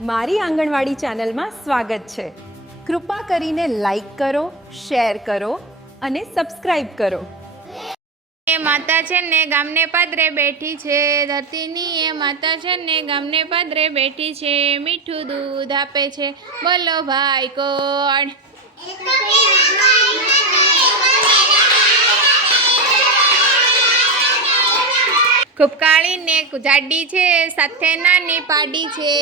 મારી આંગણવાડી ચેનલમાં સ્વાગત છે. કૃપા કરીને લાઈક કરો, શેર કરો અને સબસ્ક્રાઈબ કરો. એ માતા છે ને ગામને પાદરે બેઠી છે, ધરતીની એ માતા છે ને ગામને પાદરે બેઠી છે, મીઠું દૂધ આપે છે. બોલો ભાઈ કોણ? ખૂબ કાળીને જાડી છે, સાથે નાની પાડી છે.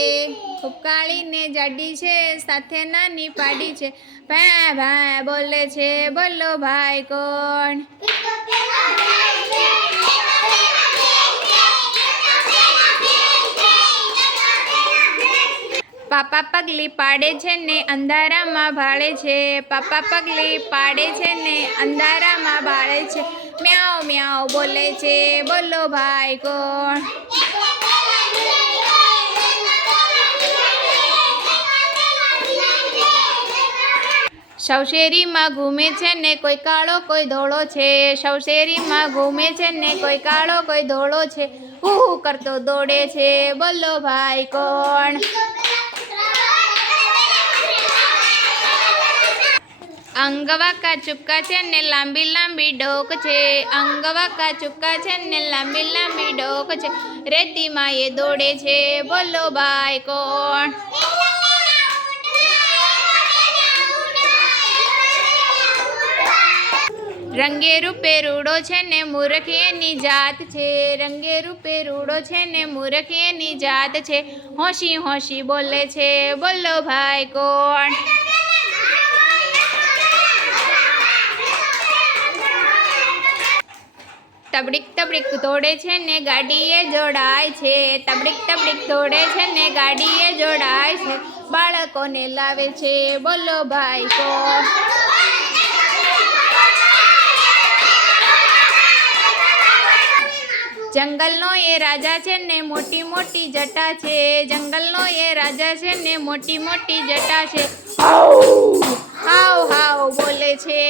ખૂબ કાળીને જાડી છે, સાથે નાની પાડી છે. ભા ભા બોલે છે, બોલો ભાઈ કોણ? પાપા પગલી પાડે છે ને અંધારામાં ભાળે છે. પાપા પગલી પાડે છે ને અંધારામાં ભાળે છે. મ્યાઉ મ્યાઉ બોલે છે. બોલો ભાઈ કોણ? સૌ શેરીમાં ઘૂમે છે ને કોઈ કાળો, કોઈ ધોળો છે. સૌ શેરીમાં ઘૂમે છે ને કોઈ કાળો, કોઈ ધોળો છે. હું કરતો દોડે છે. બોલો ભાઈ કોણ? અંગવાકા ચુપકા છે ને લાંબી લાંબી ડોક છે. અંગવાકા ચુપકા છે ને લાંબી લાંબી ડોક છે. રેતીમાં એ દોડે છે. બોલો ભાઈ કોણ? રંગે રૂપે રૂડો છે ને મૂર્ખ એની જાત છે. રંગે રૂપે રૂડો છે ને મૂર્ખ એની જાત છે. હોશી હોશી બોલે છે. બોલો ભાઈ કોણ? તબડીક તબડીક દોડે છે ને ગાડીએ જોડાય છે. તબડીક તબડીક દોડે છે ને ગાડીએ જોડાય છે. બાળકોને લાવે છે. બોલો ભાઈ તો જંગલનો એ રાજા છે ને મોટી મોટી જટા છે. જંગલનો એ રાજા છે ને મોટી મોટી જટા છે. હાવ હાવ બોલે છે.